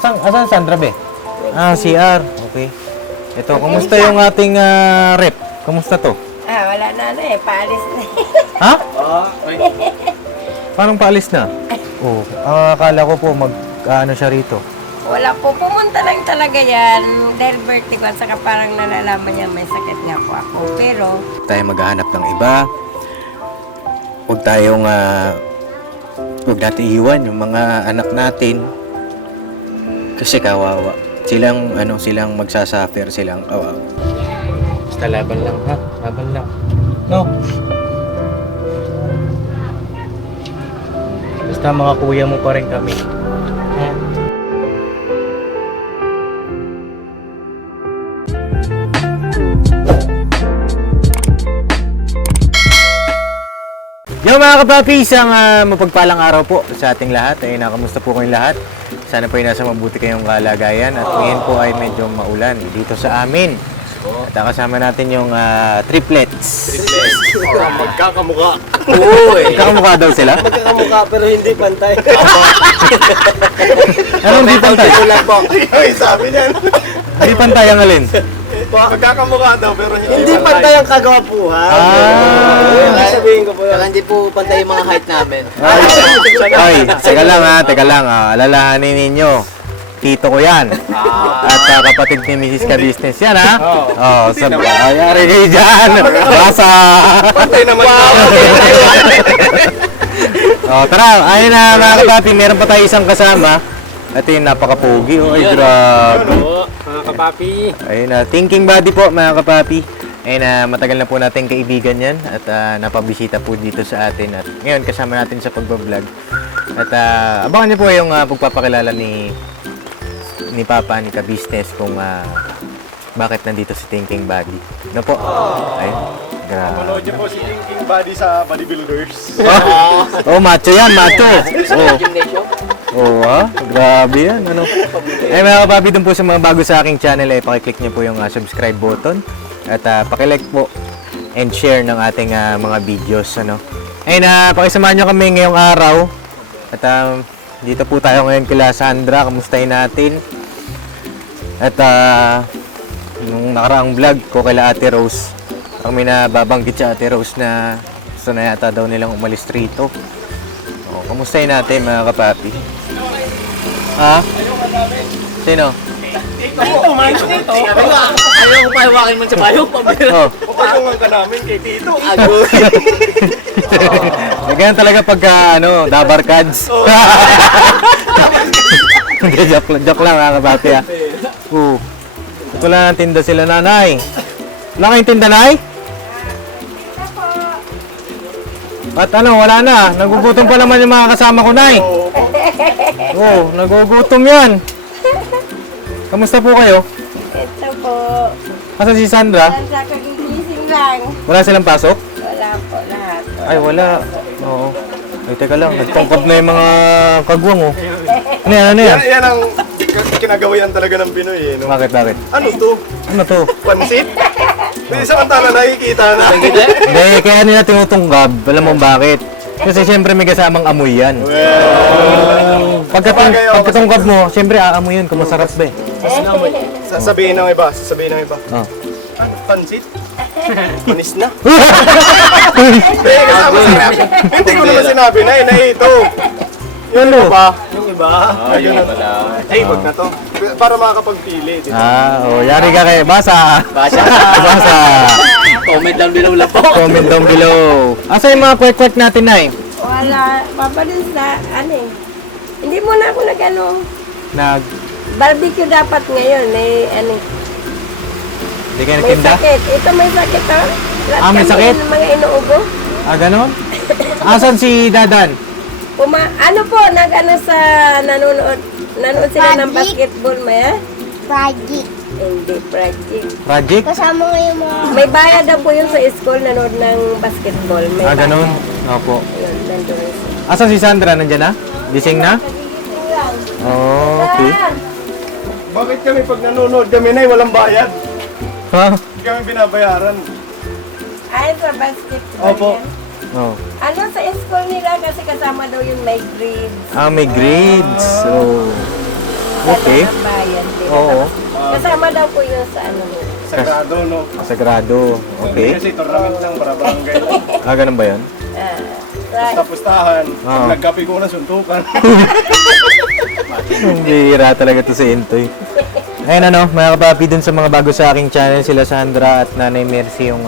Asan Sandra be? Ah, CR. Okay. Ito, kumusta yung ating rep? Kumusta to? Wala na paalis na. Ha? Parang paalis na? Oo. Akala ko po ano siya rito. Wala po, pumunta lang talaga yan. Dahil vertigo at saka parang nalalaman niya may sakit nga po ako. Pero, Tayo maghahanap ng iba. Huwag tayong, huwag natin iwan yung mga anak natin. Kasi kawawa. Silang magsasuffer, silang kawawa. Basta laban lang ha, laban lang. No? Basta mga kuya mo pa rin kami. Ha? Yo mga kapapi, isang mapagpalang araw po sa ating lahat. Nakamusta po kayong lahat? Sana po ay nasa mabuti kayong kalagayan. At ngayon po ay medyo maulan dito sa amin. At kasama natin yung triplets. Magkakamukha. Oo eh. Magkakamukha daw sila? Magkakamukha pero hindi pantay. Anong di pantay? Ay, sabi niyan. Hindi pantay ang alin? Magkakamukha daw pero hindi pantay ang kagwapuhan. Ah. Sabihin ko po yun. Hindi po pantay yung mga height namin. Ay, teka lang. Alalahanin ninyo. Tito ko yan. At kapatid ni Mrs. Ka-Business yan, ha? Oo. Ayari kayo dyan. Basa. Pantay naman. Tara, ayun na mga kapapi. Meron pa tayo isang kasama. At yun, napaka-pogi. Ay, grabe. Mga kapapi. Ayun na, thinking body po mga kapapi. Ayun na, matagal na po natin kaibigan yan. At napabisita po dito sa atin. At ngayon, kasama natin sa pagbablog. At abangan niyo po yung pagpapakilala ni Papa, ni Ka-Business kung bakit nandito si Thinking Body. Ano po? Ayun. Grabe. Manood niyo po si King Body sa Bodybuilders. Macho yan, macho. Grabe yan. Ano? Mga kapapi, dun po sa mga bago sa aking channel, pakiclick niyo po yung subscribe button. At pakilike po and share ng ating mga videos. Pakisamahan nyo kami ngayong araw. At dito po tayo ngayon kila Sandra. Kamustahin natin. At nung nakaraang vlog ko kila Ate Rose, may nababanggit sa Ate Rose na gusto na yata daw nilang umalis rito. Kamustahin natin mga kapapi. Ha? Sino? Dito man, dito. Ayaw ko pa iwakin man sa bayo. Pagpatungan ka namin kay Tito. Ganyan talaga pagka dabar cards. Hindi, joke lang mga kapapi ha. Wala nang tinda sila nanay. Wala kayong tinda nay? At wala na. Nagugutom pa naman yung mga kasama ko nay. Nagugutom yan. Kamusta po kayo? ito po. Asan si Sandra? Nasa kagigising lang. Wala silang pasok? Wala po lahat. Ay, wala. Oo. Ay, teka lang. Nagtungkod na yung mga kagwang, oh. Ano yan? Yan ang kinagawayan talaga ng Pinoy. No? Bakit? Ano to? Ano to? Pansit? Pwede samantala nakikita na. Hindi, kaya nila tinutunggab. Alam mo bakit? Kasi siyempre may kasamang amoy yan. Pagkatunggab mo, siyempre aamoy yun kung masarap ba eh. Sasabihin ng iba. Oh. Ano, pansit? Panis na. Hindi, kasama sa hindi ko naman sinabi na ito. Ano? Yung iba. Ayun pala. Ay, wag na to. Para makakapagpili. Yari ka kayo. Basa. Comment down below lang po. Comment down below. Asa yung mga kwek-kwek natin, Nay? Wala. Papalis na, hindi mo na ako Nag... barbecue dapat ngayon, Hindi kayo may nagtinda? sakit. Ito may sakit, ha? Lahat May kami sakit? Mga inuubo. Ganon? Asan si Dadan? Nanonood sila ng basketball, Maya? Project. Hindi, project. Project? Kasama nga yung mga... May bayad daw po yun sa school, nanood ng basketball. May Ganon? bayad. Opo. Yun, nandun rin siya. Asan si Sandra? Nandyan na? Gising na? Okay. Bakit kami pag nanonood kami na walang bayad? Ha? Hindi kami binabayaran. Ay, sa basketball Opo. yan. Oh. Sa school nila kasi kasama daw yung may grades. May grades. So, Okay. Ng bayan din. Oo. Kasama daw po yun sa ano. Sagrado, no? Sagrado. Hindi Okay. kasi tournament lang, para barangay lang. Ah, ganun ba yun? Right. Pustahan. Oo. Pag nagkape ko na, suntukan. Ang bihira talaga to si Intoy. Ayun ano, mga kapapi, dun sa mga bago sa aking channel, sila Sandra at Nanay Mercy yung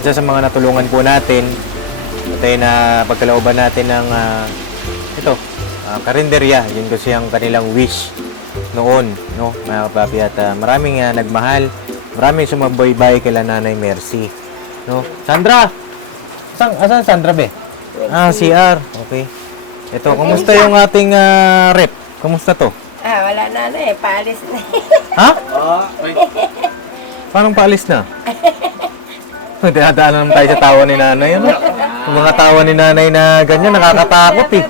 isa sa mga natulungan po natin. Ito yung pagkalooban natin ng karinderya. Yun kasi ang kanilang wish noon, no, mga kapapi. At maraming nagmahal, maraming sumabaybay kay Nanay Mercy. No? Sandra! Asan Sandra be? Ah, CR. Okay. Ito, kumusta yung ating rep? Kumusta to? Wala na paalis na. Ha? Parang paalis na? Dinadaanan naman tayo sa tawa ni nanay. Ano? Yung mga tawa ni nanay na ganyan, nakakatakot eh.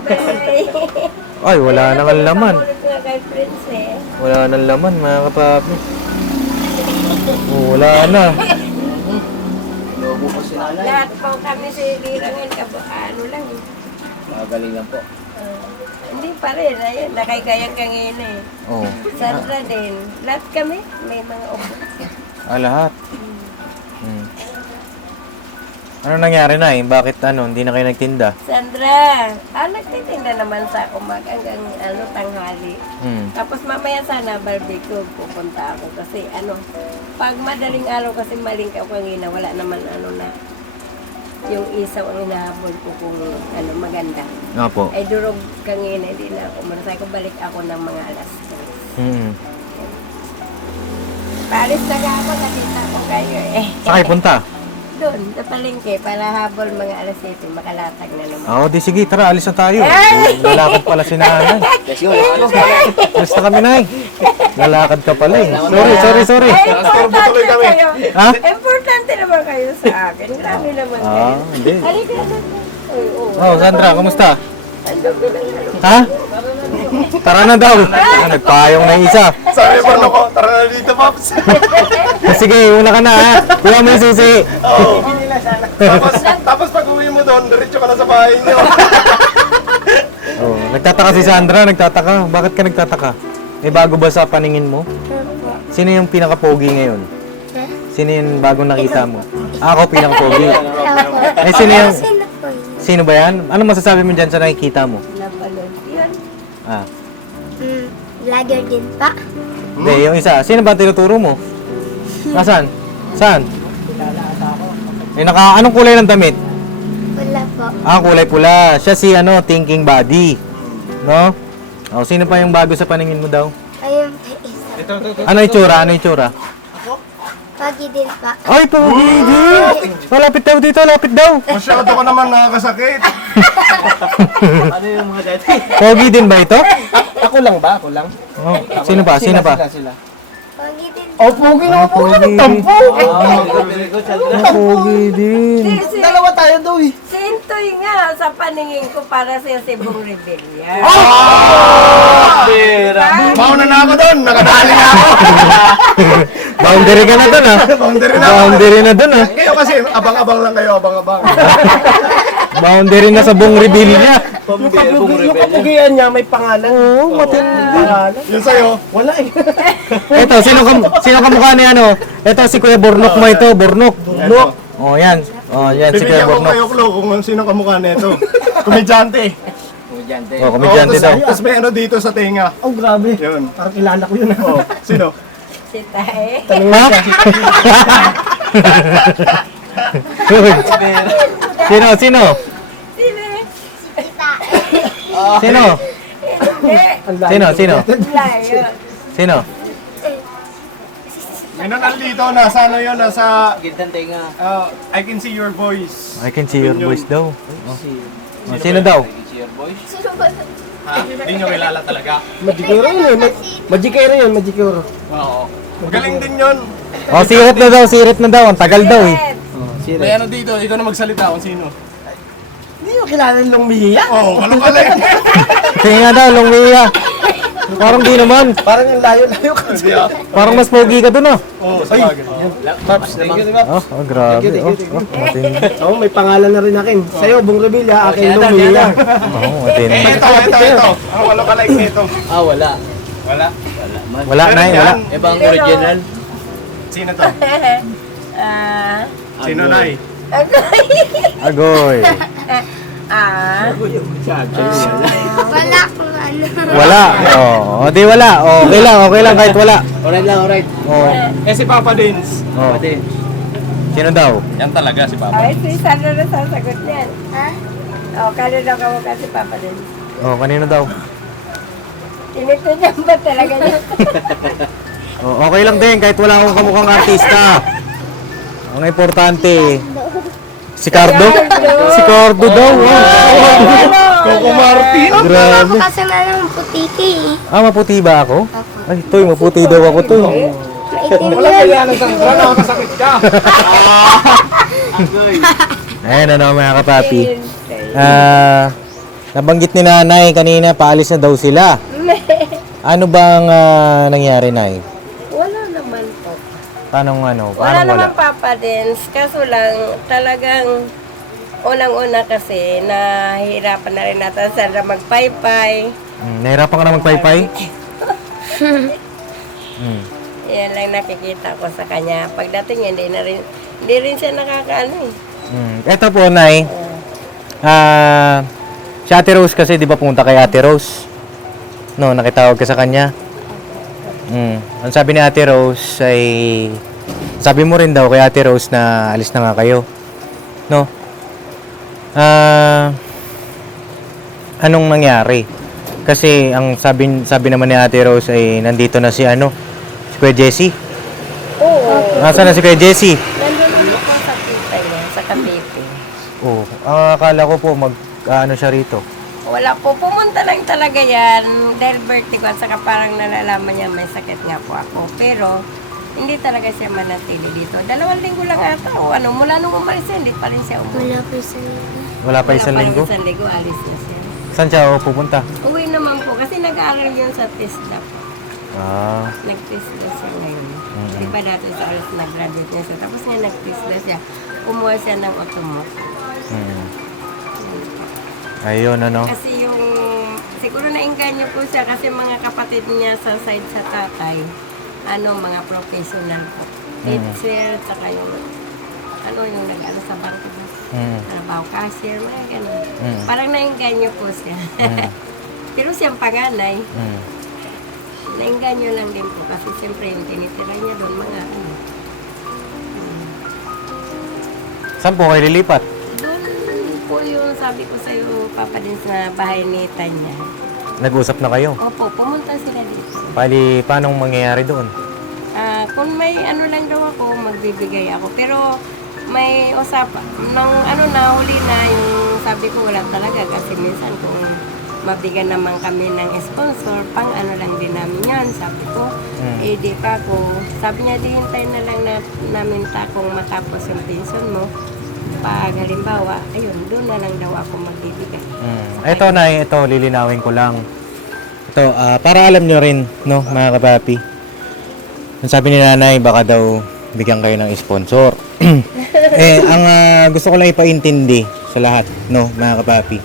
Ay, wala nang laman. Nga kay Prince eh. Wala nang laman, mga kapapi. Oh, wala na. Lahat po kami sa Lirangin, ano lang eh. Magaling lang po. Hindi pa rin, ayun, nakikayang kangina eh. Oh. Sandra din. Lahat kami, may mga upo. Ah, lahat. Hmm. Ano nangyari na eh? Bakit hindi na kayo nagtinda? Sandra, nagtitinda naman sa umaga hanggang tanghali. Hmm. Tapos mamaya sana barbecue, pupunta ako kasi pag madaling araw kasi malingkaw kangina, wala naman na yung isaw ang hinahabol ko kung maganda. Nga po. Ay durog kangina, hindi na ako. Marasay ko balik ako ng mga alas 3. Hmm. Paris na nga ako, nakita ko kayo eh. Saan kayo punta? Doon, sa palengke, para habol mga alas 7, makalatag na naman. Oo, di sige, tara, alis na tayo. Lalakad pala si nanay. Let's go. Ano? Alis na kami, nay. Lalakad ka pala eh. Sorry. Ay, importante kayo. Ha? Importante naman kayo sa akin. Grabe naman kayo. Hindi. Halika na. Oh, Sandra, kumusta? Ando ko na nga. Ha? Tara na daw. Nagpayong na isa. Sabi pa ko, tara na dito, Pops. Sige, una ka na ha. Kuha mo yung susi. Oo. Tapos pag uwi mo doon, diretso ka na sa bahay niyo. Oh, nagtataka si Sandra, nagtataka. Bakit ka nagtataka? May bago ba sa paningin mo? Sino yung pinaka-pogi ngayon? Sino yung bagong nakita mo? Ako pinaka-pogi. Eh, sino ba yan? Ano masasabi mo dyan sa nakikita mo? Napalod. Yun. Ah. Vlogger din pa. Hindi, yung isa. Sino ba tinuturo mo? Nasaan? Saan? Anong kulay ng damit? Wala po. Ah, kulay pula. Siya si Thinking Body. No? Oh, sino pa yung bago sa paningin mo daw? Ayun pa isa. Ano itsura? Pagi din pa. Ay, pogi din! Malapit daw dito, lapit daw. Masyado ka naman nakakasakit. Ano yung mga dati? Pogi din ba ito? Ako lang ba? Ako lang? Oh, sino pa? Sila. Pagi din. Oh, pogi na Ah, pogi din. Very good, Sandra. Ah, pogi din. Dalawa tayo daw eh. Sintoy nga sa paningin ko para sa Cebu Rebellion. Mauna na ako doon, nakadali na ako. Boundary ka na dun ah. Boundary na dun ah. Kayo kasi, abang-abang lang kayo, abang-abang. Boundary na sa buong rebellion. Yung kapugian niya may pangalan. Oo, matindi. Yun sa'yo, Wala eh. Ito, sino kamukha ni Ito si Kuya Bornok mo ito, Bornok. Look, Oh, yan. Oh, yan si Kuya bibigyan ko Bornok. kayo clue kung sino kamukha nito. Komedyante. Oh, komedyante daw. Tapos may dito sa tenga. Oh, grabe. Yun. Parang kilala ko yun. Oh, sino? Si Tae. Ha? Sino? Sino? Sino? Sino? Layo. Sino? May nanalito, nasa ano yun, nasa Gintan tenga. I can see your voice. I can see your voice daw. Si... Oh, sino daw? Si your boys. Ha? Hindi nyo kilala talaga. Magikero yun eh. Magikero. Oo. Galing din yun. Oh, sirit na daw. Ang tagal daw eh. Si May dito, ikaw na magsalita kung sino. Hindi mo kilala yung Mia? Oo, ano pala yun? Sige nga daw, Longmia. Parang di naman. Parang yung layo-layo ka. Hindi ah. Parang mas pogi ka dun ah. Oo, sa bagay. Pops, thank you, Pops. Oh, grabe. Matindi. Oo, may pangalan na rin akin. Sa'yo, Bong Revilla, akin Lumia. Oh, matindi. Ito. Ano like nito? Ah, wala. Wala. Wala, Nay, wala. Ibang original. Sino to? Sino, Nay? Agoy. Wala kung ano. Wala. Oh, di wala. Okay lang kahit wala. Alright. Oh. Eh, si Papa Dins. Oh. Sino daw? Yan talaga si Papa. Ay, si Sandra na sasagot niyan. Ha? Kano daw kamukha si Papa din? Oh, kanino daw? Tinitidyan ba talaga niya? Oh, okay lang din kahit wala akong kamukhang artista. Ang importante, si Cardo? Si Cardo daw. Coco Martin. Grabe. Kasi na ng putiki eh. Maputi ba ako? Ay, Toy, maputi daw ako, Toy. Maitim Wala yan. kaya ng sangkra, nakakasakit ka. Ayan, ano mga kapapi. Nabanggit ni nanay kanina, paalis na daw sila. Ano bang nangyari, Nay? Wala naman po. Paano Wala wala? naman Papa Dins. Kaso lang, talagang unang-una kasi, nahihirapan na rin natin Sandra magpaypay. Nahirapan ka na magpaypay? Yan lang nakikita ko sa kanya. Pagdating hindi rin siya nakakaano eh. Ito po, Nay. Si Ate Rose kasi, di ba pumunta kay Ate Rose? No, nakitawag ka sa kanya. Ang sabi ni Ate Rose ay, sabi mo rin daw kay Ate Rose na alis na nga kayo. No? Anong nangyari? Kasi ang sabi naman ni Ate Rose ay nandito na si si Kuya Jessie. Oo. Nasaan na si Kuya Jessie? Nandun ako sa tita niya, sa Cavite. Oh, akala ko po siya rito. Wala po, pumunta lang talaga yan dahil birthday ko at saka parang nalalaman niya may sakit nga po ako. Pero hindi talaga siya manatili dito. 2 linggo lang ata o mula nung umalis siya, hindi pa rin siya umuwi. Wala po sa Wala pa isang linggo? Wala pa rin 1 linggo, alis na siya. Saan siya pupunta? Uwi naman po kasi nag-aaral yun sa TESDA po. Nag-TESDA siya ngayon. Di ba dati sa alis nag-graduate niya siya. Tapos nga nag-TESDA siya. Kumuha siya ng automotive. Ayun, Kasi yung, siguro nainganyo po siya kasi mga kapatid niya sa side sa tatay, mga professional po. Teacher, saka yung, yung nag-ano sa bangko ba? Trabaho, cashier, mga ganun. Parang nainganyo po siya. Pero siyang panganay, nainganyo lang din po kasi siyempre yung tinitira niya doon, mga Saan po kayo lilipat? Doon po yung sabi ko sa'yo, Papa din sa bahay ni Tanya. Nag-usap na kayo? Opo, pumunta sila dito. Paano mangyayari doon? Kung may lang daw ako, magbibigay ako. Pero may usapan, nahuli na yung sabi ko wala talaga kasi minsan kung mabigyan naman kami ng sponsor, pang lang din namin yan. Sabi ko, di pa ako. Sabi niya, di hintay na lang namin kung matapos yung pension mo. Pag halimbawa, ayun, doon na lang daw ako magbibigay. Ito, Nay, lilinawin ko lang. Ito, para alam nyo rin, no, mga kapapi. Ang sabi ni Nanay, baka daw bigyan kayo ng sponsor. Ang gusto ko lang ipaintindi sa lahat, no, mga kapapi.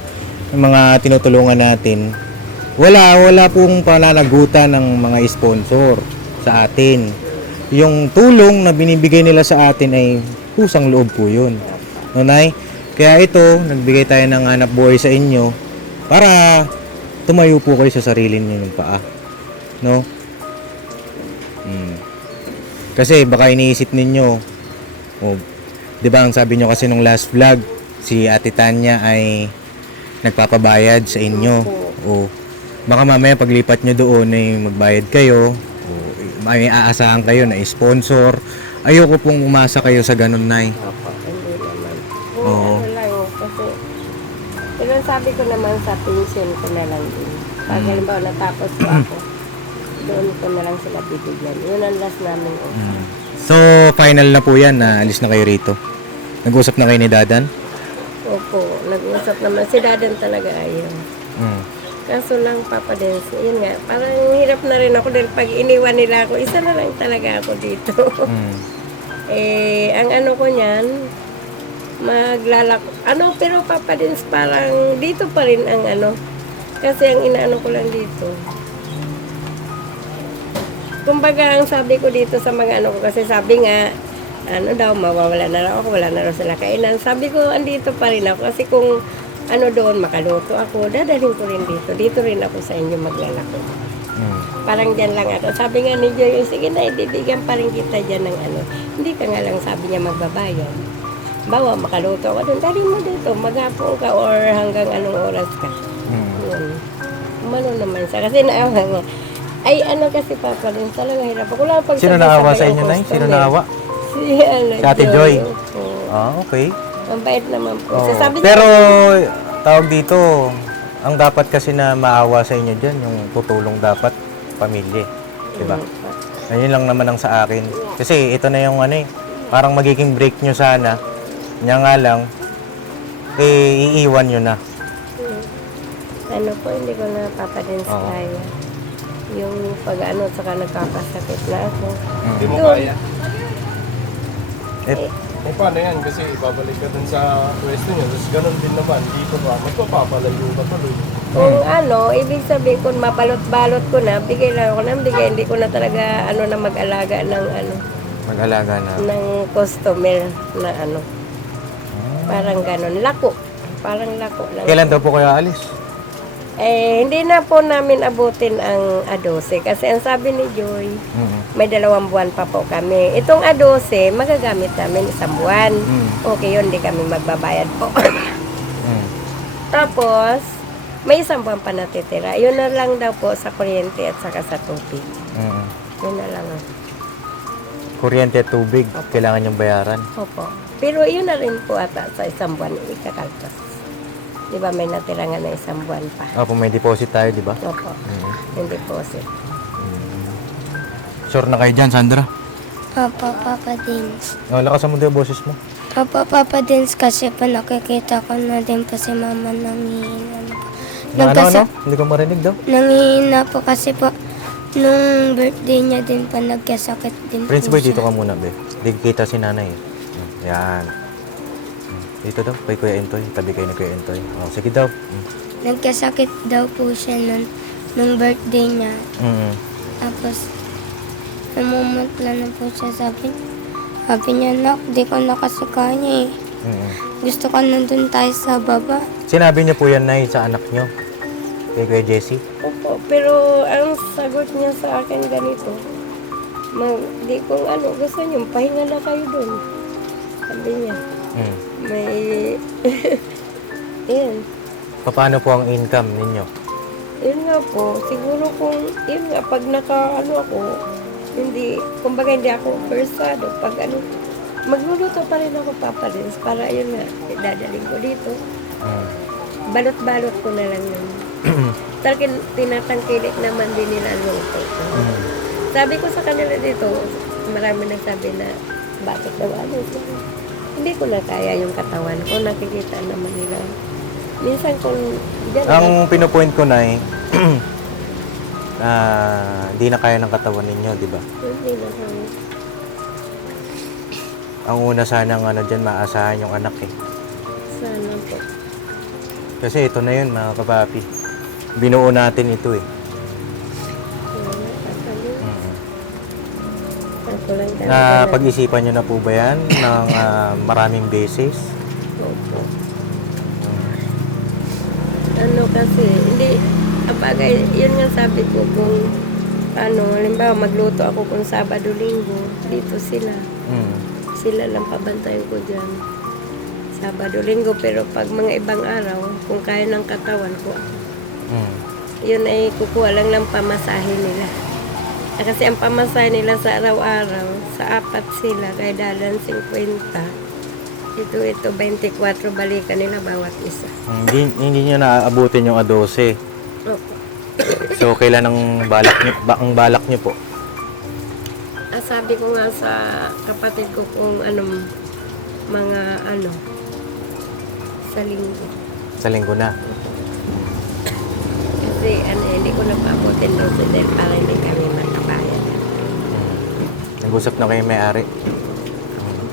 Yung mga tinutulungan natin, wala pong pananagutan ng mga sponsor sa atin. Yung tulong na binibigay nila sa atin ay pusang loob po yun. No, Nay? Kaya ito, nagbigay tayo ng hanap buhay sa inyo para tumayo po kayo sa sarili niyo ng paa. No? Kasi baka iniisip ninyo, di ba ang sabi nyo kasi nung last vlog, si Ate Tanya ay nagpapabayad sa inyo. Baka mamaya paglipat nyo doon ay magbayad kayo, may aasahan kayo na sponsor. Ayoko pong umasa kayo sa ganun, Nay. Hindi naman. Oo. Kasi, pero sabi ko naman sa pension ko na lang din. Pag halimbawa natapos ko ako, doon ko na lang sila bibigyan. Yun ang last namin. So, final na po yan na alis na kayo rito. Nag-usap na kayo ni Dadan? Opo, nag-usap naman. Si Dadan talaga ayaw. Kaso lang, Papa Dens, yun nga, parang hirap na rin ako dahil pag iniwan nila ako, isa na lang talaga ako dito. Ang ko niyan, pero Papa Dens, parang dito pa rin ang kasi ang inaano ko lang dito. kumbaga ang sabi ko dito sa mga ano ko, kasi sabi nga, ano daw, mawawala na raw ako, wala na raw sila kainan. Sabi ko, andito pa rin ako. Kasi kung ano doon, makaluto ako, dadalhin ko rin dito. Dito rin ako sa inyo maglalako. Parang dyan lang ako. Sabi nga ni Joy, sige na, ibibigyan pa rin kita dyan ng ano. Hindi ka nga lang sabi niya magbabayad. Bawa, makaluto ako doon, dalhin mo dito, maghapon ka or hanggang anong oras ka. Yun. Umano naman siya. Kasi naawa nga. Ay, ano kasi Papa rin, talaga hirap ako. Wala pag Sino naawa sa inyo, Nay? Sino naawa? Si, ano, Si Ate Joy. Opo. Okay. Ang bait naman po. Oo. So, sabi niya, Pero, tawag dito, ang dapat kasi na maawa sa inyo dyan, yung tutulong dapat, pamilya. Diba? Ayun lang naman ang sa akin. Kasi ito na yung ano eh, parang magiging break nyo sana. Nya nga lang, eh, iiwan nyo na. ano po, hindi ko na papadins Oo. kaya. Yung pag ano, saka nagkakasakit na ako. Hindi mo Doon. kaya. Eh, Eh paano yan? Kasi ibabalik ka dun sa pwesto niya. Tapos ganun din naman. Dito ba? Magpapapalayo ka tuloy. Kung ano, ibig sabihin kung mapalot-balot ko na, bigay lang ako ng bigay. Hindi ko na talaga ano na mag-alaga ng ano, mag-alaga na. ng customer na ano. Parang ganun. Lako. Parang lako lang. Kailan daw po kayo alis? Eh, hindi na po namin abutin ang A12 kasi ang sabi ni Joy, may 2 buwan pa po kami. Itong A12, magagamit namin 1 buwan. Okay yun, hindi kami magbabayad po. Tapos, may 1 buwan pa natitira. Yun na lang daw po sa kuryente at saka sa tubig. Yun na lang. Kuryente at tubig, kailangan yung bayaran. Opo. Pero yun na rin po ata sa 1 buwan ikakaltas. Di ba may natira nga na 1 buwan pa? Opo, may deposit tayo, di ba? Opo. Yung deposit. Sure na kayo dyan, Sandra? Papa Dins. Lakasan mo din yung boses mo. Papa Dins kasi pa nakikita ko na din po si mama nanghihina na po. Ano? Hindi ko marinig daw. Nanghihina po kasi po nung birthday niya din pa nagkasakit din Prince po Boy, siya. dito ka muna, be. Hindi kita si nanay. Yan. Dito daw, kay Kuya Entoy. Tabi kayo ni Kuya Entoy. Oh, sige daw. Nagkasakit daw po siya nung birthday niya. Tapos, namumutla na po siya. Sabi niya, nak, di ko na kasi kaya eh. Gusto ko nandun tayo sa baba. Sinabi niyo po yan, Nay, sa anak niyo. Kay Kuya Jessie. Opo, pero ang sagot niya sa akin ganito, di kong ano, gusto niyo, pahinga na kayo dun. Sabi niya, may, yan. Paano po ang income ninyo? Yun nga po, siguro kung, yun nga, pag naka, ako, hindi, kumbaga hindi ako persado, pag ano, magluluto pa rin ako papadins para yun nga, dadaling ko dito. Balot-balot ko na lang yun. Talagang tinatangkilik naman din nila ang luto ko. Sabi ko sa kanila dito, marami nagsabi na, bakit daw ano? Hindi ko na kaya yung katawan ko, nakikita naman nila. Minsan kung dyan, Ang pinupoint ko, Nay, di na kaya ng katawan ninyo, di ba? hindi na kami. Ang una sanang ano dyan, maasahan yung anak eh. Sana po. Kasi ito na yun, mga kapapi. Binuo natin ito eh. Ako lang talaga Na pag-isipan nyo na po ba yan ng maraming beses? Opo. Ano kasi, hindi, bagay, yun nga sabi ko kung, ano, halimbawa magluto ako kung Sabado-Linggo, dito sila. Sila lang pabantayan ko dyan. Sabado-Linggo, pero pag mga ibang araw, kung kaya ng katawan ko, yun ay kukuha lang ng pamasahe nila. Kasi ang pamasahe nila sa araw-araw, sa 4 sila, kaya dalan 50. Ito 24 balikan nila bawat isa. Hindi nyo naaabutin yung A12. Opo. So, kailan ang balak nyo po? Sabi ko nga sa kapatid ko kung anong mga ano, sa linggo. Sa linggo na. Kasi ano, hindi ko na paabutin doon sa dahil para hindi kami makabayad. Nag-usap na kayo may-ari.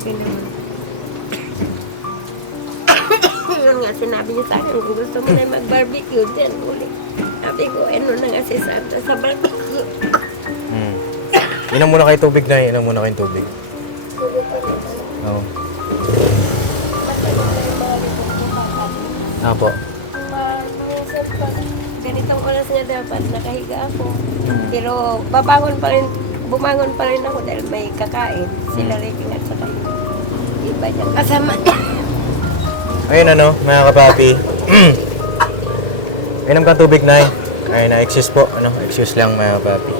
Okay naman. Yun nga, sinabi niya sa akin, kung gusto mo na mag-barbecue, dyan ulit. Sabi ko, ano na nga si Santa sa barbecue. Inom muna kayo tubig na, inom muna kayong tubig. Oo. Apo. Minsan pag ganitong oras na dapat nakahiga ako. Pero bumangon pa rin ako dahil may kakain. Sila Ricky at saka yung iba niyang kasama. Ayun ano, mga kapapi. Inom kang tubig, Nay. Ay, na-excuse po. Ano, excuse lang, mga kapapi.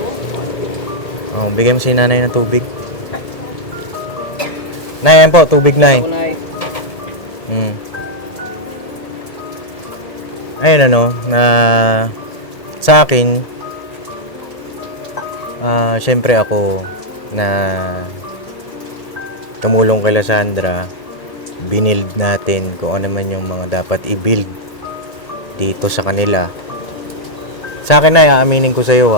Oh, bigyan mo si nanay ng tubig. Nay, yan po, tubig, Nay. Ayun ano, na sa akin, syempre ako na tumulong kay Sandra, binild natin kung ano man yung mga dapat i-build dito sa kanila. Sa akin na, aaminin ko sa'yo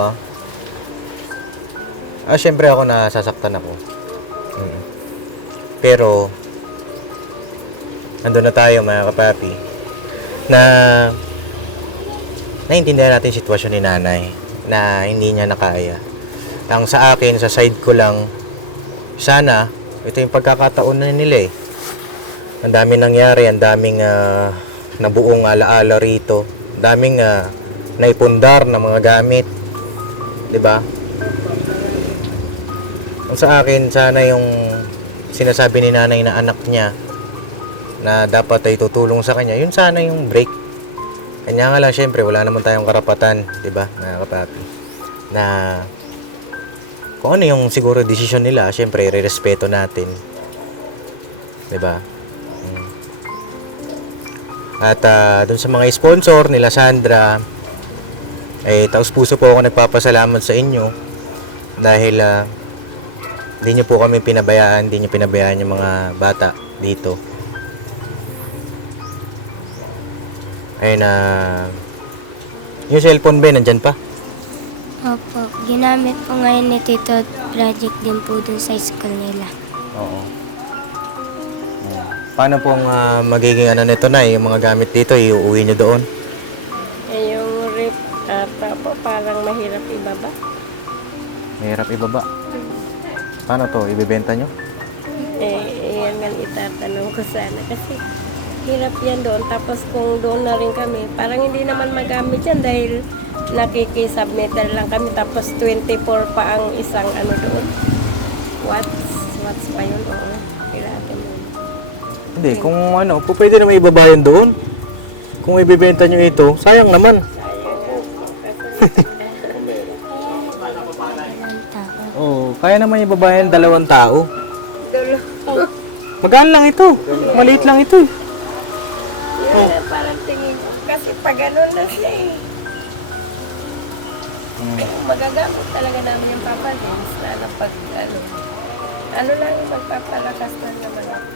syempre ako nasasaktan ako. Pero, nandun na tayo mga kapapi, na naiintindihan natin yung sitwasyon ni nanay na hindi niya nakaya. Ang sa akin, sa side ko lang, sana, ito yung pagkakataon na nila Ang daming nangyari, ang daming nabuong alaala rito. Ang daming naipundar na mga gamit. 'Di ba? Ang sa akin, sana yung sinasabi ni nanay na anak niya na dapat ay tutulong sa kanya, yun sana yung break. Kanya nga lang, syempre, wala naman tayong karapatan, 'di ba, mga kapapi, na kung ano yung siguro desisyon nila, syempre, irerespeto natin. 'Di ba? At doon sa mga sponsor nila Sandra, taos puso po ako nagpapasalamat sa inyo dahil hindi nyo po kami pinabayaan, hindi nyo pinabayaan yung mga bata dito. Ayun yung cellphone ba, nandyan pa? Opo, ginamit po ngayon ni Tito project din po dun sa school nila. Oo. Paano pong magiging ano nito na, yung mga gamit dito, iuwi nyo doon? Yung rip ata po parang mahirap ibaba. Mahirap ibaba. Paano to? Ibibenta nyo? Yan nga itatanong ko sana kasi hirap yan doon. Tapos kung doon na rin kami, parang hindi naman magamit yan dahil nakikisubmitter lang kami. Tapos 24 pa ang isang ano doon. Watts pa yun? Oo. Kailangan mo. Hindi, kung ano, pwede naman ibaba yan doon. Kung ibibenta nyo ito, sayang naman. Oo, kaya naman ibaba yan 2 tao. Magaan lang ito. Maliit lang ito. Yun na parang tingin ko. Kasi pag ano na siya magagamit talaga namin yung Papa Dins na pag ano lang yung magpapalakas na naman ako.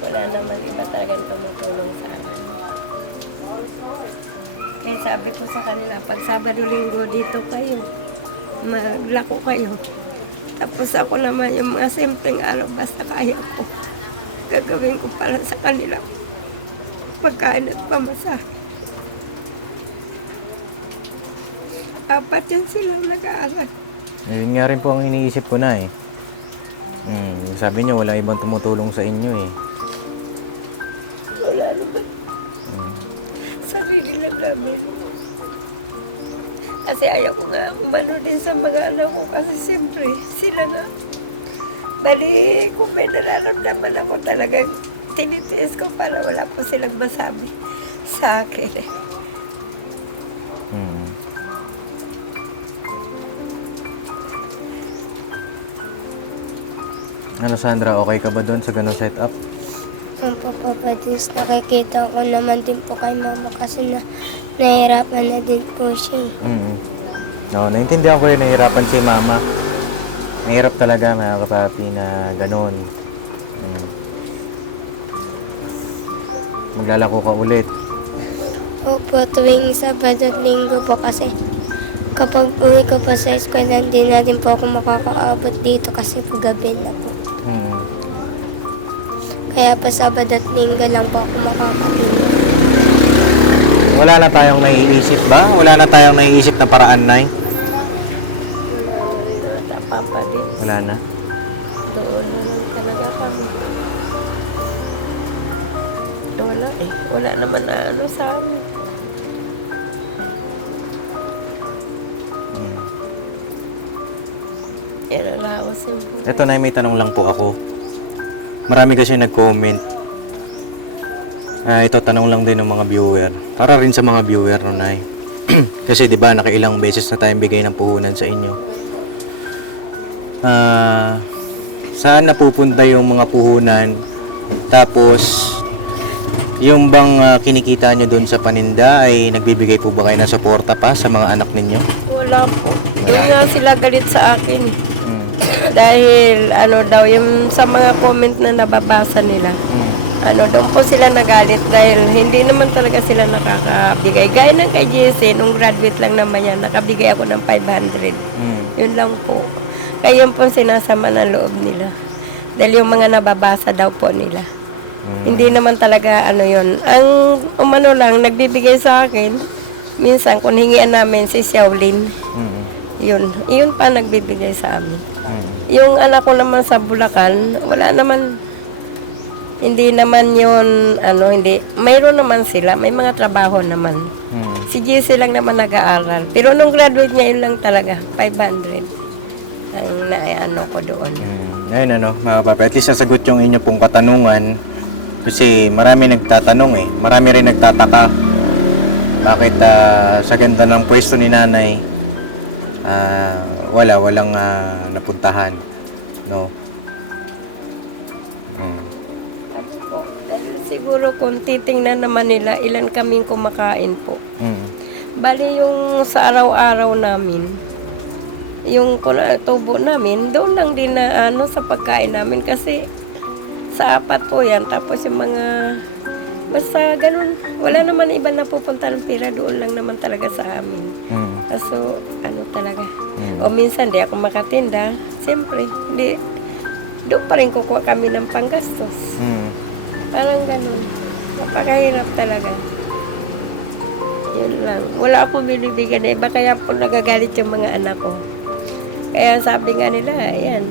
Wala naman iba talagang tumutulong sa akin. Kaya sabi ko sa kanila, pag Sabado-Linggo dito kayo, maglako kayo. Tapos ako naman yung mga simpleng basta kaya ko. Gagawin ko para sa kanila. Pagkain at pamasahe. 4 yan silang nag-aaral. Yun nga rin po ang iniisip ko na sabi nyo, wala ibang tumutulong sa inyo Wala naman. Sarili lang namin. Kasi ayaw ko nga umano din sa mga anak ko kasi siyempre sila nga. Bali, kung may nararamdaman ako talagang tinitiis ko para wala po silang masabi sa akin. Ano, Sandra, okay ka ba doon sa ganong setup? Opo, Papa Dins, nakikita ko naman din po kay Mama kasi nahihirapan na din po siya. No, naintindihan ko yun, nahihirapan si Mama. Mahirap talaga, mga kapapi, na ganon. Maglalako ka ulit. Opo, tuwing Sabado at Linggo po kasi kapag uwi ko pa sa school, hindi na din po ako makakaabot dito kasi po gabi na po. Kaya pa Sabado at Linggo lang po ako makakabili. Wala na tayong naiisip ba? Wala na tayong naiisip na paraan, Nay? Wala na. Doon na lang talaga kami. Wala eh. Wala naman na ano sa amin. Ilalawas yung buhay. Ito na, may tanong lang po ako. Marami kasi nag-comment. Ito tanong lang din ng mga viewer. Para rin sa mga viewer no, Nay. Kasi 'di ba nakailang beses na tayong bigay ng puhunan sa inyo. Saan napupunta yung mga puhunan? Tapos yung bang kinikita nyo doon sa paninda ay nagbibigay po ba kayo ng suporta pa sa mga anak ninyo? Wala po. Doon nga sila galit sa akin. Mm. Dahil ano daw, yung sa mga comment na nababasa nila. Ano, doon po sila nagalit dahil hindi naman talaga sila nakakabigay. Gaya ng kay JC, nung graduate lang naman yan, nakabigay ako ng 500. Yun lang po. Kaya yun po sinasama ng loob nila. Dahil yung mga nababasa daw po nila. Hindi naman talaga ano yun. Ang umano lang, nagbibigay sa akin, minsan kung hingian namin si Xiaolin, yun pa nagbibigay sa amin. Yung anak ko naman sa Bulacan, wala naman, hindi naman yun, ano, hindi, mayroon naman sila, may mga trabaho naman. Si JC lang naman nag-aaral. Pero nung graduate niya, yun lang talaga, 500. Ang naano ko doon. Ayun ano, mga papi, at least nasagot yung inyo pong katanungan. Kasi marami nagtatanong eh. Marami rin nagtataka. Bakit sa ganda ng pwesto ni nanay, walang napuntahan. No? Dahil siguro kung titingnan naman nila, ilan kaming kumakain po. Bali yung sa araw-araw namin, yung tubo namin, doon lang din na ano sa pagkain namin kasi sa apat po yan. Tapos yung mga, basta ganun, wala naman iba na pupunta ng pira, doon lang naman talaga sa amin. So, ano talaga. O minsan, di ako makatinda, siyempre, doon pa rin kukuha kami ng panggastos. Parang ganun. Napakahirap talaga. Yun lang. Wala akong binibigyan na iba, kaya po nagagalit yung mga anak ko. Kaya sabi nga nila, ayan,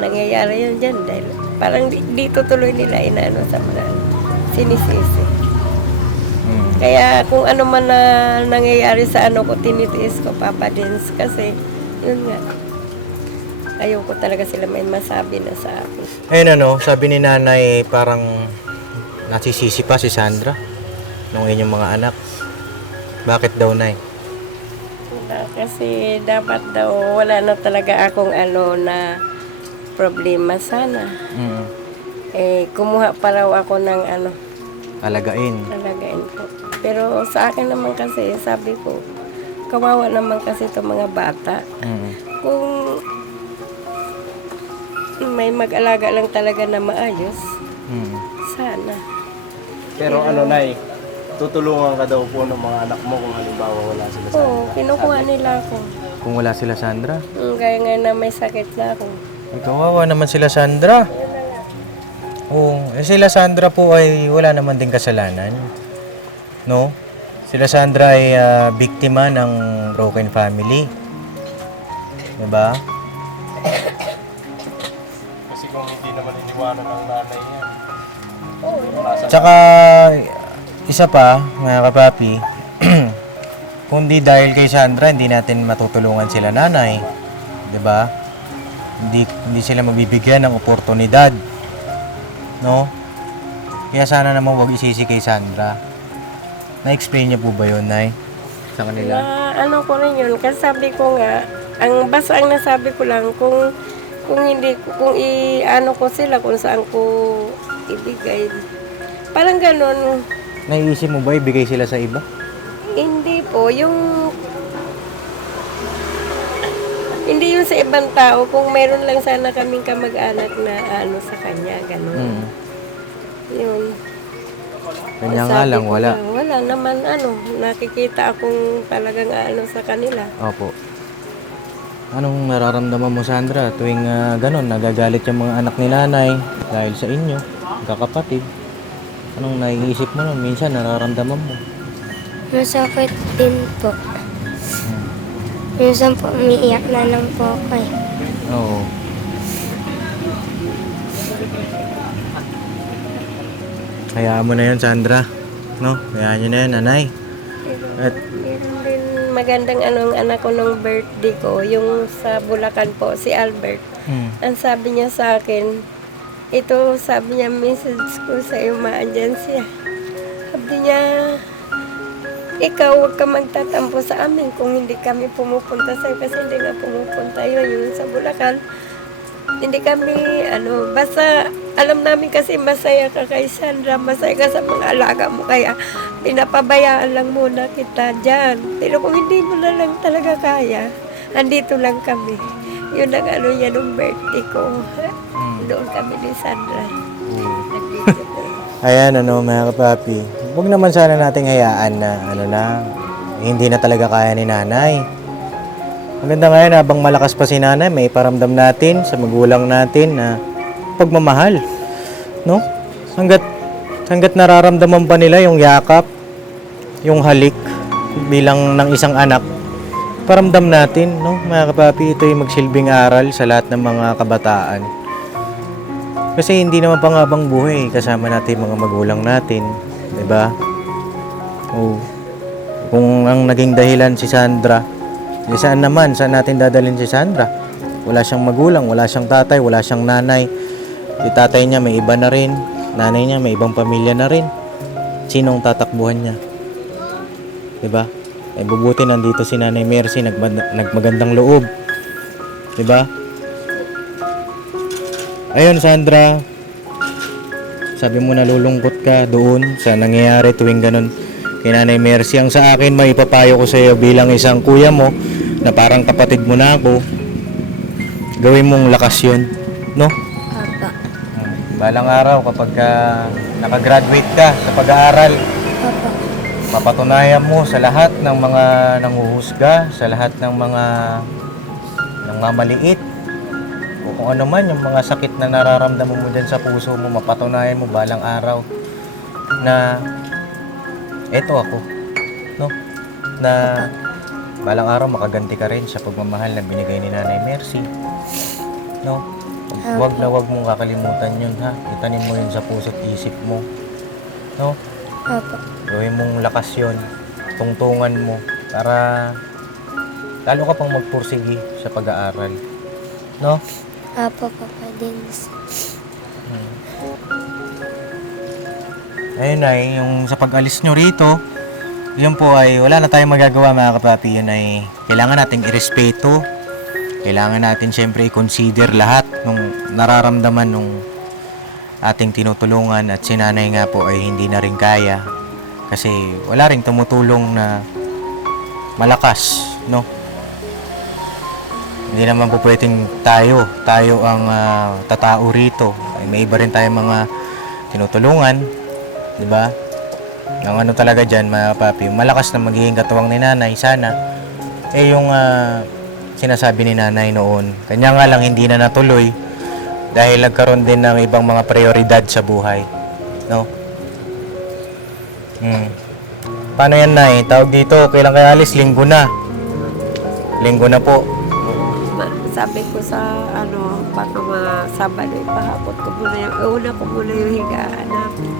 nangyayari yun dyan dahil parang dito tuloy nila inaano sa mga sinisisi. Kaya kung ano man na nangyayari sa ano ko, tinitiis ko, Papa Dins, kasi yun nga. Ayoko talaga sila may masabi na sa akin. Ayun ano, sabi ni nanay parang nasisisi pa si Sandra nung inyong mga anak. Bakit daw, Nay? Kasi dapat daw wala na talaga akong ano na problema sana. Kumuha pa raw ako ng ano, Alagain. alagain ko. Pero sa akin naman kasi, sabi ko, kawawa naman kasi itong mga bata. Kung may mag-alaga lang talaga na maayos, sana. Pero ano, Nay, tutulungan ka daw po ng mga anak mo kung halimbawa wala sila sa Oo, kinukuha nila ako. Kung wala sila Sandra. Gaya nga na may sakit na ako. Ay, kawawa naman sila Sandra. Oo, sila Sandra po ay wala naman din kasalanan. No? Sila Sandra ay biktima ng broken family. Diba? Kasi kung hindi naman iniwanan ng nanay yan. Tsaka, isa pa, mga kapapi, kung di dahil kay Sandra, hindi natin matutulungan sila nanay. 'Di ba? Hindi sila mabibigyan ng oportunidad. No? Kaya sana naman wag isisi kay Sandra. Na-explain niya po ba yun, Nay? Sa kanila? Na ano ko rin yun, kasi sabi ko nga, basta ang nasabi ko lang, kung hindi, kung i-ano ko sila, kung saan ko ibigay. Parang ganun. Naiisip mo ba ibigay sila sa iba? Hindi po, hindi yung sa ibang tao, kung meron lang sana kaming kamag-anak na ano sa kanya, ganun. Yun. Kanya nga Sabi lang, ko wala. nga, wala naman nakikita akong talagang ano sa kanila. Opo. Anong nararamdaman mo, Sandra, tuwing ganon, nagagalit yung mga anak ni nanay dahil sa inyo, kakapatid? Anong naiisip mo nun? Minsan nararamdaman mo? Masakit din po. Minsan po, umiiyak na lang po ako eh. Oo. Hayaan mo na yun, Sandra. No? Hayaan nyo na yan, nanay. At, Meron din magandang ang anak ko nung birthday ko, yung sa Bulacan po, si Albert. Ang sabi niya sa akin, ito sabi niya, message ko sa iyo, maandyan siya. Sabi niya, ikaw huwag ka magtatampo sa amin kung hindi kami pumupunta sa'yo kasi hindi nga pumupunta yun, yung sa Bulacan. Hindi kami, basta alam namin kasi masaya ka kay Sandra, masaya ka sa mga alaga mo, kaya pinapabayaan lang muna kita dyan. Pero kung hindi mo na lang talaga kaya, andito lang kami. Yun ang niya nung birthday ko. Doon kami ni Sandra. Nandito po. ayan, mga kapapi. Huwag naman sana nating hayaan na, hindi na talaga kaya ni nanay. Maganda ngayon, habang malakas pa si nanay, may paramdam natin sa magulang natin na pagmamahal. No? Hanggat nararamdaman pa nila yung yakap, yung halik bilang ng isang anak, paramdam natin, no? Mga kapapi, ito yung magsilbing aral sa lahat ng mga kabataan. Kasi hindi naman pangabang buhay kasama natin mga magulang natin, 'di ba? Oh. Kung ang naging dahilan si Sandra, saan natin dadalhin si Sandra? Wala siyang magulang, wala siyang tatay, wala siyang nanay. Si tatay niya may iba na rin, nanay niya may ibang pamilya na rin. Sinong tatakbuhan niya? 'Di ba? Ay bubuti nandito si Nanay Mercy, nagmagandang loob. 'Di ba? Ayun, Sandra. Sabi mo nalulungkot ka doon sa nangyayari tuwing ganun kay Nanay Mercy. Ang sa akin, may ipapayo ko sa iyo bilang isang kuya mo na parang kapatid mo na ako. Gawin mong lakas yun, no? Papa. Balang araw kapag nakagraduate ka sa pag-aaral, Papa. mapatunayan mo sa lahat ng mga nanguhusga, sa lahat ng mga mamaliit, o kung ano man yung mga sakit na nararamdaman mo dyan sa puso mo, mapatunayan mo balang araw na eto ako, no? Na balang araw makaganti ka rin sa pagmamahal na binigay ni Nanay Mercy, no? Wag mong kakalimutan yun, ha? Itanim mo yun sa puso't isip mo, no? Papa. Gawin mong lakas yun, tungtungan mo para lalo ka pang magpursigi sa pag-aaral, no? Papa, Papa Dennis. Ayun ay, yung sa pag-alis nyo rito, yun po ay wala na tayong magagawa mga kapapi. Yun ay kailangan nating irespeto. Kailangan natin syempre i-consider lahat nung nararamdaman nung ating tinutulungan, at si nanay nga po ay hindi na rin kaya. Kasi wala ring tumutulong na malakas, no? Hindi naman po pwedeng tayo ang tatao rito. Ay, may iba rin tayong mga tinutulungan, di ba? Ang ano talaga dyan, mga papi, malakas na magiging katuwang ni nanay, sana. Eh yung sinasabi ni nanay noon, kanya nga lang hindi na natuloy dahil nagkaroon din ng ibang mga prioridad sa buhay, no? Paano yan, nay? Tawag dito, kailan kaya alis? Linggo na. Linggo na po. Sabi ko sa baka mga Sabado, ipahapot ko muna una ko muna yung higaan namin.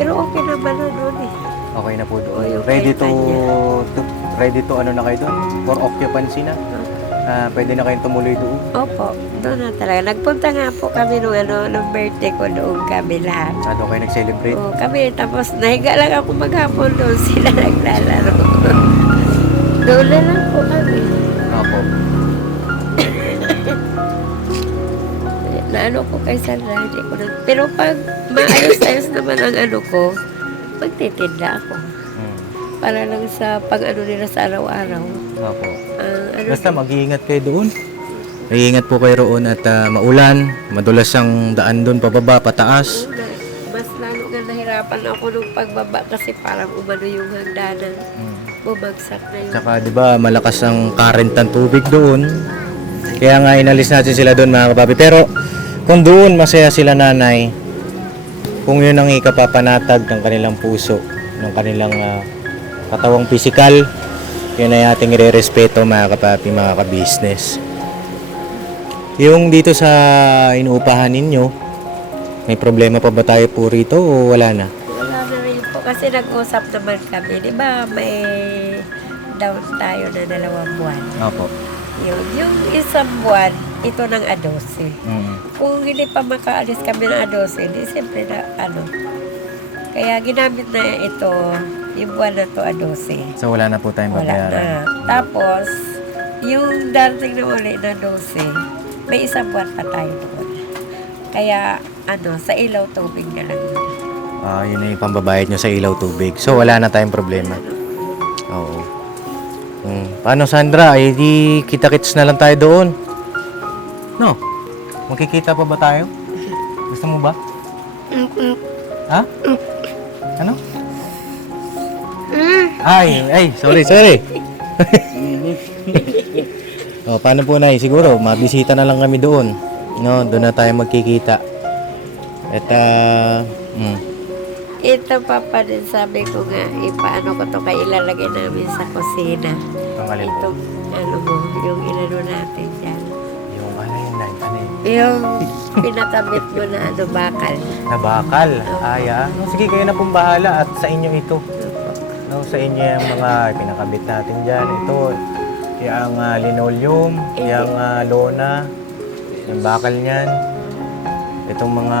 Pero okay naman na doon eh. Okay na po Oo, doon. yung Ready kaitan niya. ready to ano na kayo doon? For occupancy na? Pwede na kayong tumuloy doon? Opo, doon na talaga. Nagpunta nga po kami nung birthday ko, doon kami lahat. Doon kayo nag-celebrate? Oo, kami, tapos nahiga lang ako maghapon doon, sila naglalaro. Doon na lang po kami. Opo. Na ko kay Sandra, hindi ko na. Pero pag maayos-ayos naman ang ko, magtitinda ako. Para lang sa pag nila sa araw-araw. Opo. Basta mag-iingat kayo doon. Mag-iingat po kayo roon at maulan, madulas ang daan doon pababa, pataas. Mas lalo nga nahirapan ako nung pagbaba kasi parang umano yung hagdanan. Bumagsak na yun. Tsaka 'di ba, malakas ang current ng tubig doon. Kaya nga inalis natin sila doon, mga kapapi. Pero kung doon masaya sila, nanay, kung yun ang ikapapanatag ng kanilang puso, ng kanilang katawang pisikal, yun ay ating irerespeto, mga kapapi, mga kabisnes. Yung dito sa inuupahan ninyo, May problema pa ba tayo po rito o wala na? Wala na rin po kasi nag-usap naman kami. Di ba may down tayo na 2 buwan? Opo. Yung isang buwan, ito ng A12. Kung hindi pa makaalis kami ng A12, di siyempre na Kaya ginamit na ito, yung buwan na to A12. So wala na po tayong Wala babayaran. na. Tapos, yung dating na uli na 12, may isang buwan pa tayo doon. Kaya, sa ilaw tubig na lang. Yun na yung pambabayad nyo sa ilaw tubig. So wala na tayong problema. Oo. Paano Sandra? Ay di kita-kits na lang tayo doon. No? Magkikita pa ba tayo? Gusto mo ba? Ha? Ano? Ay, sorry. Paano po na siguro, mabisita na lang kami doon. No, doon na tayo magkikita. At, Ito pa din sabi ko nga, ipaano ko to kaya ilalagay namin sa kusina. Pangalin po. Ito, yung ilano natin dyan. Yung ano yun, ano yun? Yung pinakamit mo na bakal. Nabakal. No, sige, kayo na pong bahala at sa inyo ito. No, sa inyo yung mga pinakabit natin dyan. Ito, yung linoleum, yung lona, yung bakal niyan. Itong mga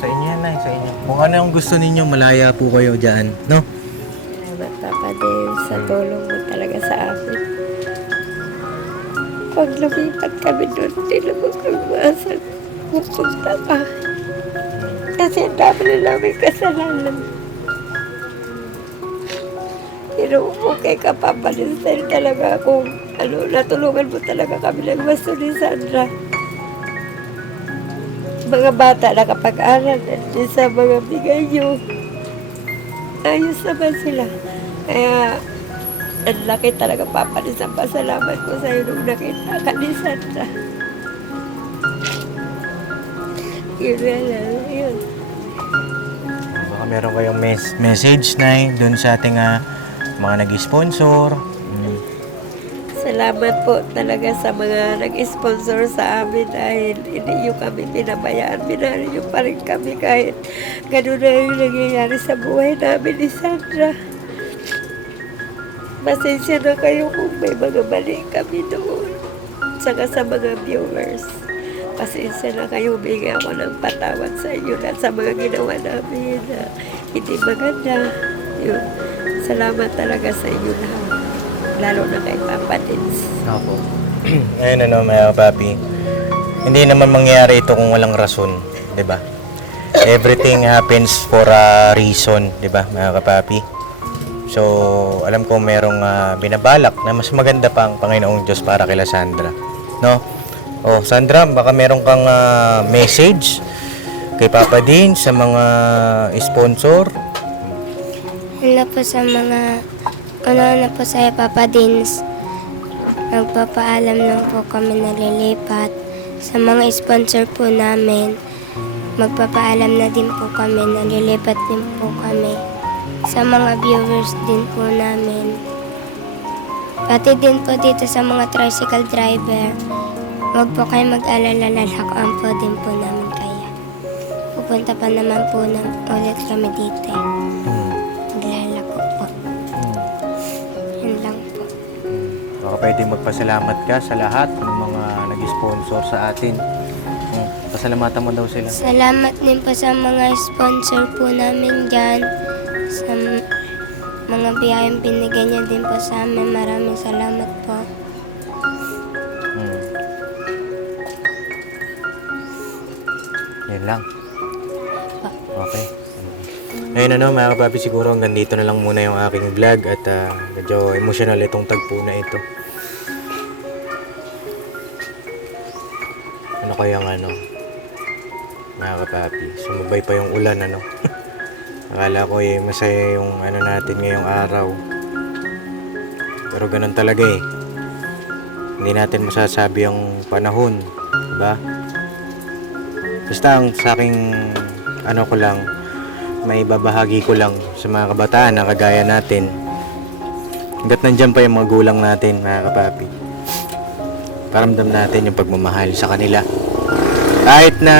sa inyo yan sa inyo. Kung ano yung gusto ninyo, malaya po kayo dyan, no? Salamat Papa din sa tulong mo talaga sa amin. Pag lumipat kami doon, hindi naman kami maasan. Pupunta pa. Kasi ang dami na namin kasalanan. Pero okay ka Papa din sa'yo talaga kung natulungan mo talaga kami ng gusto ni Sandra. Mga bata nakapag-aral at sa mga bigay nyo. Ayos naman sila. Kaya, ang laki talaga papalis ang pasalamat ko sa'yo nung nakita ka ni Sandra. Yun. Baka meron kayong message na doon sa ating mga nag-sponsor. Salamat po talaga sa mga nag-sponsor sa amin dahil hindi nyo kami pinabayaan. Minahal nyo pa rin kami kahit gano'n na yung nangyayari sa buhay namin ni Sandra. Pasensya na kayo kung may mga mali kami doon. Saka sa mga viewers. Pasensya na kayo, bigyan ako ng patawad sa inyo at sa mga ginawa namin na hindi maganda. Yun. Salamat talaga sa inyo lahat. Lalo na kay Papa Dins. Opo. Ayun mga papi. Hindi naman mangyayari ito kung walang rason, 'di ba? Everything happens for a reason, 'di ba, mga kapapi? So, alam ko merong binabalak na mas maganda pa ang Panginoong Diyos para kay Sandra, no? Oh, Sandra, baka meron kang message kay Papa Din sa mga sponsor. Hello po sa mga na po sa Papa Dins. Nagpapaalam lang po kami nalilipat. Sa mga sponsor po namin, magpapaalam na din po kami, nalilipat din po kami. Sa mga viewers din po namin. Pati din po dito sa mga tricycle driver, huwag po kayo mag-alala, lalakaan po din po namin kaya. Pupunta pa naman po ulit kami dito. Lalako po. Yun lang po. Baka pwede magpasalamat ka sa lahat ng mga nag-sponsor sa atin. Pasalamatan mo daw sila. Salamat din po sa mga sponsor po namin dyan. Sa mga biyayang binigay niyo din po sa amin. Maraming salamat po. Yan lang. Okay. Ayun mga kapapi, siguro hanggang dito na lang muna yung aking vlog at medyo emotional itong tagpo na ito. Ano kayang mga kapapi, sumabay pa yung ulan Akala ko masaya yung natin ngayong araw. Pero ganun talaga Hindi natin masasabi ang panahon, diba? Basta ang sa aking ko lang, may babahagi ko lang sa mga kabataan na kagaya natin. Hanggat nandyan pa yung mga gulang natin, mga kapapi. Paramdam natin yung pagmamahal sa kanila. Kahit na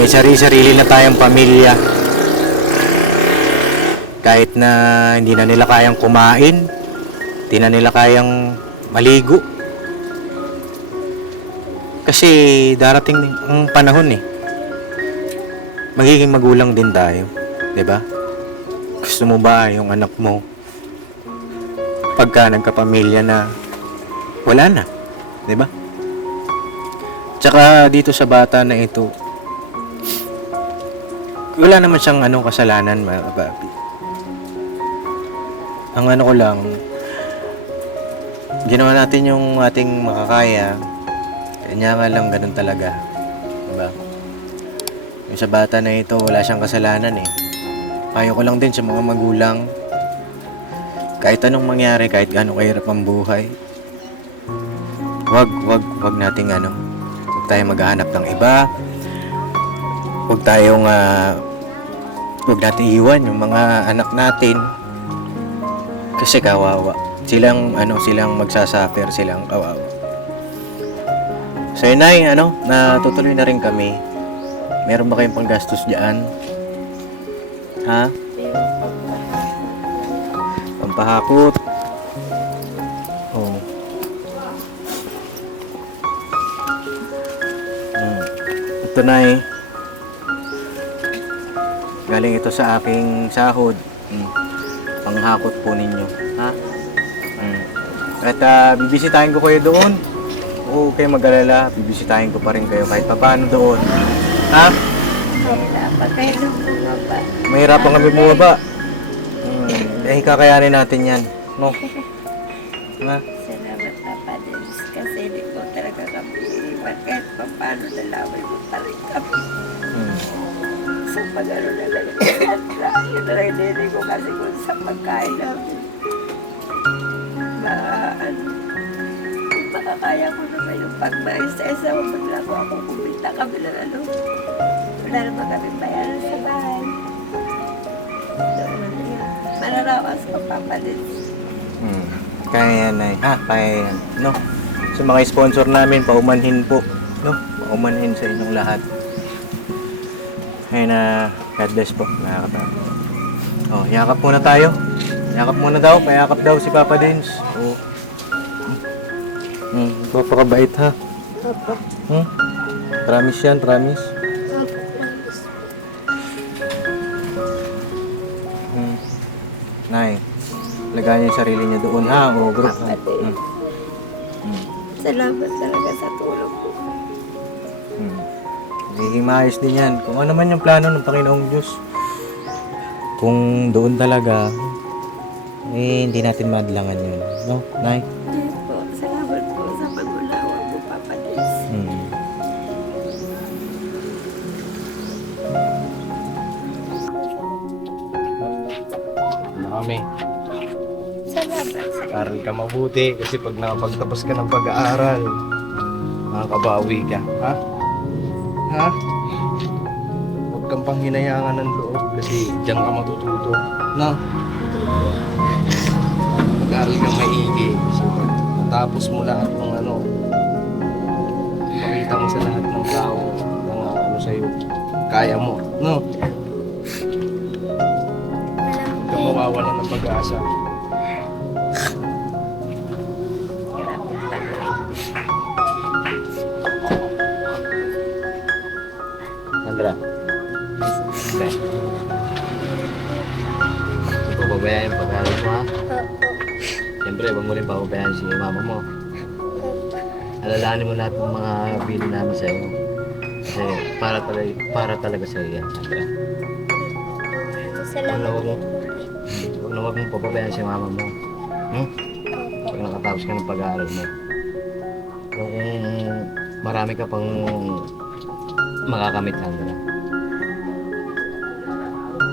may sarili-sarili na tayong pamilya. Kahit na hindi na nila kayang kumain, hindi na nila kayang maligo. Kasi darating ang panahon magiging magulang din tayo, 'di ba? Gusto mo ba yung anak mo pagka nagkapamilya na wala na, 'di ba? Tsaka dito sa bata na ito, wala naman siyang kasalanan, mga papi. Ang ko lang, ginawa natin yung ating makakaya. Kanya nga lang, ganun talaga. Diba? Yung sa bata na ito, wala siyang kasalanan Payo ko lang din sa mga magulang, kahit anong mangyari, kahit gaano kahirap ang buhay, wag nating wag tayong maghahanap ng iba. Wag tayong wag natin iwan yung mga anak natin. Kasi kawawa. Silang magsasuffer, silang kawawa. So yun ay, natutuloy na rin kami. Meron ba kayong panggastos dyan? Ha? Pampahakot. Oh. Ito na galing ito sa aking sahod. Panghakot po ninyo. Ha? At bibisitahin ko kayo doon. Oo, kayo mag-alala. Bibisitahin ko pa rin kayo kahit paano doon. Ha? Mahirapan kayo ng bumaba. Mahirapan kami bumaba. Kakayanin natin yan. No? Ha? Salamat Papa Diyos kasi hindi ko talaga kami iniwan kahit paano nalaman mo pa rin kami. Sa pag-ano na lang. Yun na lang hindi ko kasi kung sa pagkain namin. Makakaya ko naman yung pagmaisa-isa ko bigla ko akong kumita kami ng wala naman kami bayaran sa bahay. Manarawas ko Papa Diyos. Kaya yan ay. Kaya yan. No? Sa mga sponsor namin, paumanhin po. No? Paumanhin sa inyong lahat. Ayun God bless po. Oh, yakap muna tayo. Yakap muna daw. Payakap daw si Papa Dins. Oh. Papakabait ha. Opo. Promise yan, promise. Opo, promise. Nay, lagay niya yung sarili niya doon ha. O, group. Salamat talaga sa tulong mo. Magiging maayos din yan. Kung ano man yung plano ng Panginoong Diyos. Kung doon talaga, hindi natin madlangan yun. No, Nay? Yes po, salamat po sa pag-ulawa mo, Papa Diyos. Kami. Salamat sa Aral ka mabuti kasi pag nakapagtapos ka ng pag-aaral, makakabawi ka. Ha? Ha? Huwag kang panghinayangan ng loob kasi diyan ka matututo. No? Mag-aaral kang maigi. So, pag natapos mo lahat ng pakita mo sa lahat ng tao na sa'yo, kaya mo. No? Huwag kang mawawalan ng pag-asa. Sandra. Okay. Huwag mo pabayaan yung pag-aaral mo, ha? Opo. Siyempre, huwag mo rin pabayaan si mama mo. Opo. Alalahanin mo lahat ng mga bili namin sa'yo. Kasi para talaga sa'yo yan, Sandra. Salamat. Huwag mo pabayaan si mama mo. Pag nakatapos ka ng pag-aaral mo. Kung marami ka pang makakamit, Sandra.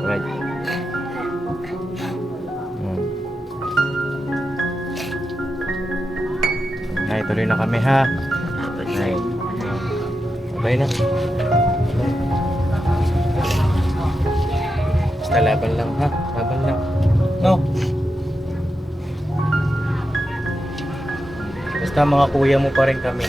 Alright. Nay, tuloy na kami ha. Nay. Sabay na. Basta laban lang ha. Laban lang. No? Basta mga kuya mo pa rin kami.